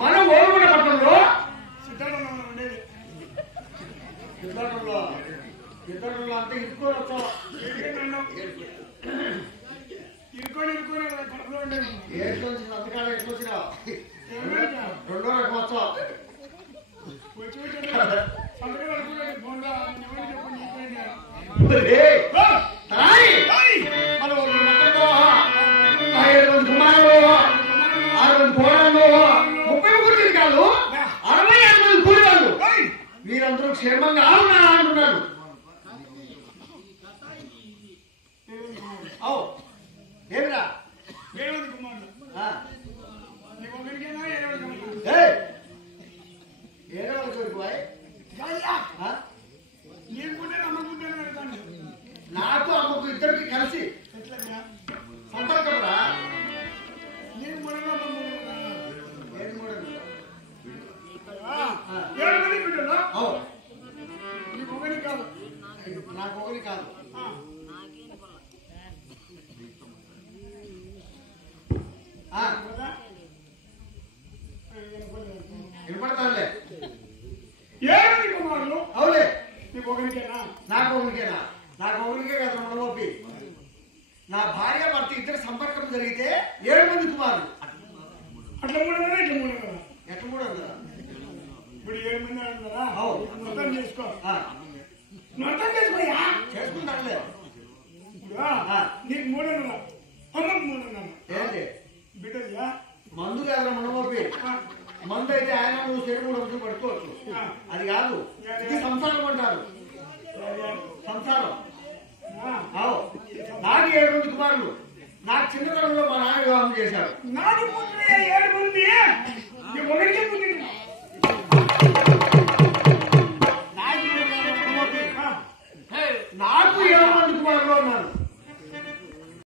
మనం ఓల్గొండ పట్టణంలో ఉండేది ఇద్దరులో అంతా ఇరుక్కొని వచ్చాం. ఇరుకొని కడుపులో ఉండేది. ఏడు సంతకాలు ఎట్లా వచ్చినా 2వ రకం వచ్చాం. వచ్చి సంతకాలు అనుకున్నాడు బోండా మనం 7 మంది కుమారులు 6 మంది కోడళ్ళు 30 తిరిగాళ్ళు 67 మంది కూలివాళ్ళు మీరందరూ క్షేమంగా ఉన్నారా అంటున్నాను. ఏమిరా 7 మంది కుమారులు నీకు ఒకరికేనా 7 మంది కుమారులు? ఏడవ వరకు నీకుంటే నమ్మకుంటే పెడతాను. నాకు అమ్మకు ఇద్దరికి కలిసి ఎట్లా సంపర్కం రా. నీకు మూడో 7 మంది బిడ్డలు నీకు ఒకరి కాదు నాకు ఒకరి కాదు. వినపడతానులే. 7 మంది కుమారులు అవులే నీకు ఒకరికేనా? నాకు ఒకరికే కదా ఉండబోపి. నా భార్య భర్త ఇద్దరు సంపర్కం జరిగితే 7 మంది కుమారులు. అట్లా 3 కదా ఇట్లా 3 కదా ఎట్లా కూడా కదా ఇప్పుడు 7 మంది అంటారా? అర్థం చేసుకో. నువ్వు అర్థం చేసుకోయా చేసుకుంటానులే. ఇప్పుడు నీకు 3 అన్నా అమ్మకు 3 అన్నా ఏంటి బిడ్డలుగా మందు కాదు ఉండబోపి. మందు అయితే ఆయన నువ్వు చెరువు కూడా పడుకోవచ్చు. అది కాదు, ఇది సంసారం అంటారు. సంసారం. నాకు 7 మంది కుమారులు. నాకు చిన్నతనంలో మా నాన్న వివాహం చేశారు. నాకు పుట్టిన 7 మంది ఒకరికి పుట్టిన